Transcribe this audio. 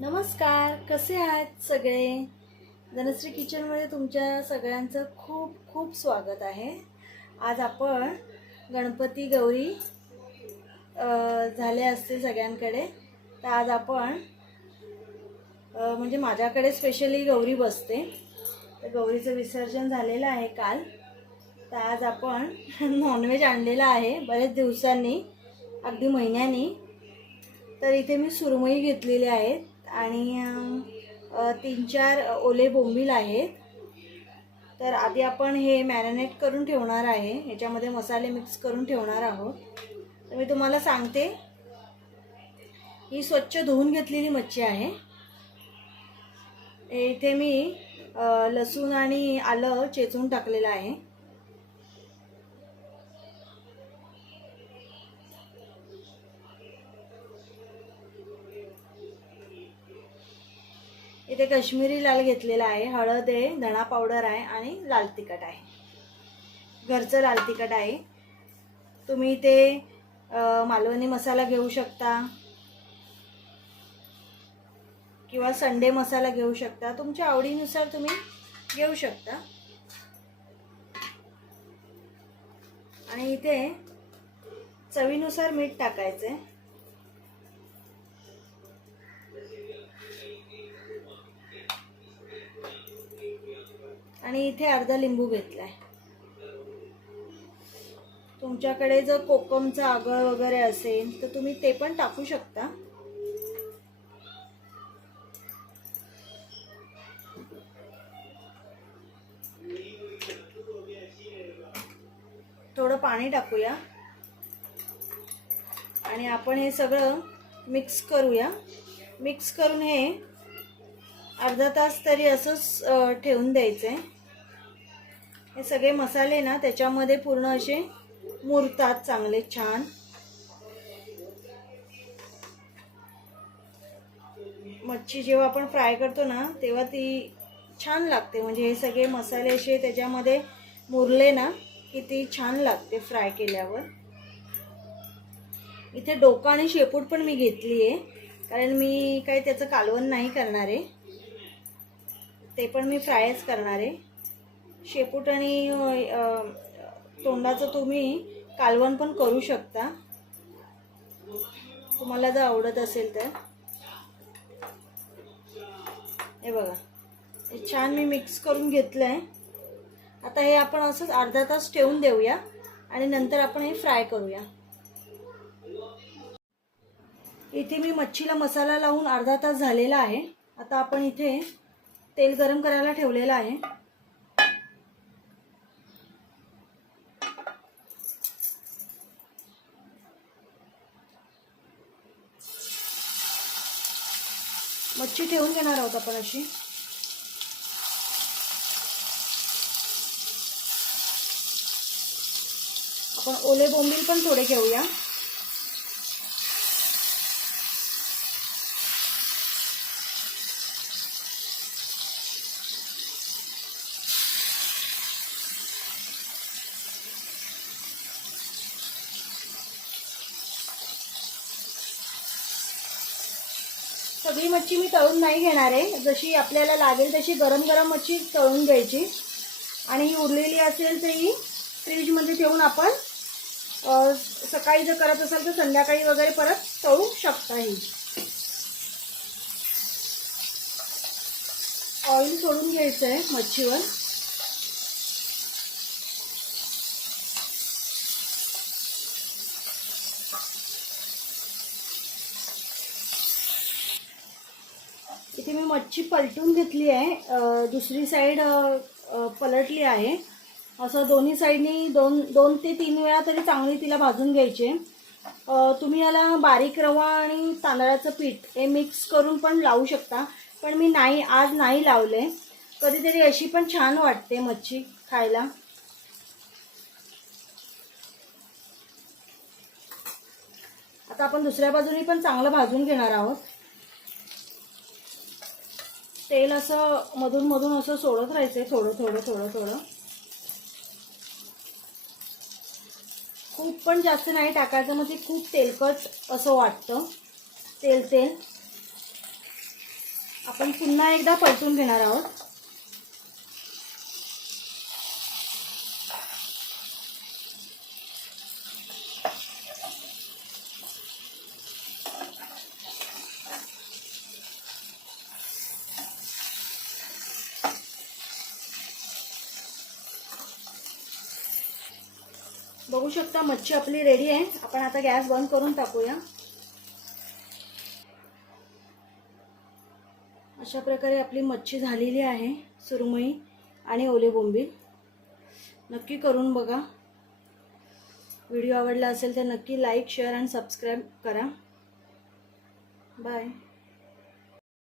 नमस्कार कसे आहात सगळे? धनश्री किचनमध्ये तुमच्या सगळ्यांचं खूप खूप स्वागत आहे. आज आपण गणपती गौरी झाले असते सगळ्यांकडे. तर आज आपण म्हणजे माझ्याकडे स्पेशली गौरी बसते. तर गौरीचं विसर्जन झालेलं आहे काल. तर आज आपण नॉनव्हेज आणलेलं आहे बरेच दिवसांनी अगदी महिन्यानी. तर इथे मी सुरमई घेतलेली आहेत. आणि तीन चार ओले बोंबील आहेत. तर आधी आपण हे मॅरिनेट करून ठेवणार आहे. ह्याच्यामध्ये मसाले मिक्स करून ठेवणार आहोत. तर मी तुम्हाला सांगते. ही स्वच्छ धुवून घेतलेली मच्छी आहे. इथे मी लसूण आणि आलं चेचून टाकलेलं आहे. इथे कश्मीरी लाल घेतलेला आहे हळद आहे धणा पावडर आहे आणि लाल तिखट आहे. घरचं लाल तिखट आहे. तुम्ही इथे मालवणी मसाला घेऊ शकता. किंवा संडे मसाला घेऊ शकता. तुमच्या आवडीनुसार तुम्ही घेऊ शकता. आणि इथे चवीनुसार मीठ टाकायचं आहे आणि इथे अर्धा लिंबू घेतलाय. तुमच्याकडे जर कोकमचा आगळ वगैरे असेल तर तुम्ही ते पण टाकू शकता. थोडं पाणी टाकूया. आणि आपण हे सगळं मिक्स करूया. मिक्स करून हे अर्धा तास तरी असंच ठेवून द्यायचं आहे हे सगळे मसाले ना त्याच्यामध्ये पूर्ण असे मुरतात चांगले छान. मच्छी जेव्हा आपण फ्राय करतो ना तेव्हा ती छान लागते. म्हणजे हे सगळे मसाले असे त्याच्यामध्ये मुरले ना की ती छान लागते फ्राय केल्यावर. इथे डोकं आणि शेपूट पण मी घेतली आहे कारण मी काही त्याचं कालवण नाही करणार. आहे ते पण मी फ्रायच करणार. आहे शेपूट आणि तोंडाचं तुम्ही कालवण पण करू शकता. तुम्हाला जर आवडत असेल तर. हे बघा. हे छान मी मिक्स करून घेतलं आहे आता हे आपण असंच अर्धा तास ठेवून देऊया आणि नंतर आपण हे फ्राय करूया. इथे मी मच्छीला मसाला लावून अर्धा तास झालेला आहे. आता आपण इथे तेल गरम करायला ठेवलेलं आहे. मच्छी ठेवून घेणार आहोत आपण अशी. आपण ओले बोंबील पण थोडे घेऊया. सगळी मच्छी मी तळून नाही घेणार आहे. जशी आपल्याला लागेल तशी गरम गरम मच्छी तळून घ्यायची. आणि ही उरलेली असेल तर ही फ्रीजमध्ये ठेवून आपण सकाळी जर करत असाल तर संध्याकाळी वगैरे परत तळू शकता ही. ऑइल सोडून घ्यायचं आहे मच्छीवर. इथे मी मच्छी पलटून घेतली आहे. दुसरी साईड पलटली आहे. असं दोन्ही साईडनी दोन दोन ते तीन वेळा तरी चांगली तिला भाजून घ्यायची. तुम्ही याला बारीक रवा आणि तांदळाचं पीठ हे मिक्स करून पण लावू शकता. पण मी नाही आज नाही लावले. कधीतरी अशी पण छान वाटते मच्छी खायला. आता आपण दुसऱ्या बाजूनी पण चांगलं भाजून घेणार आहोत. तेल असं मधून मधून असं सोडत राहायचंय थोडं थोडं थोडं थोडं. खूप पण जास्त नाही टाकायचं मग ते खूप तेलकट असं वाटतं. तेल तेल. आपण पुन्हा एकदा परतून घेणार आहोत. बघू शकता मच्छी आपली रेडी आहे. आपण आता गॅस बंद करून टाकूया. अशा प्रकारे आपली मच्छी झालेली आहे सुरमई आणि ओले बोंबील नक्की करून बघा. व्हिडिओ आवडला असेल तर नक्की लाईक शेअर आणि सबस्क्राईब करा. बाय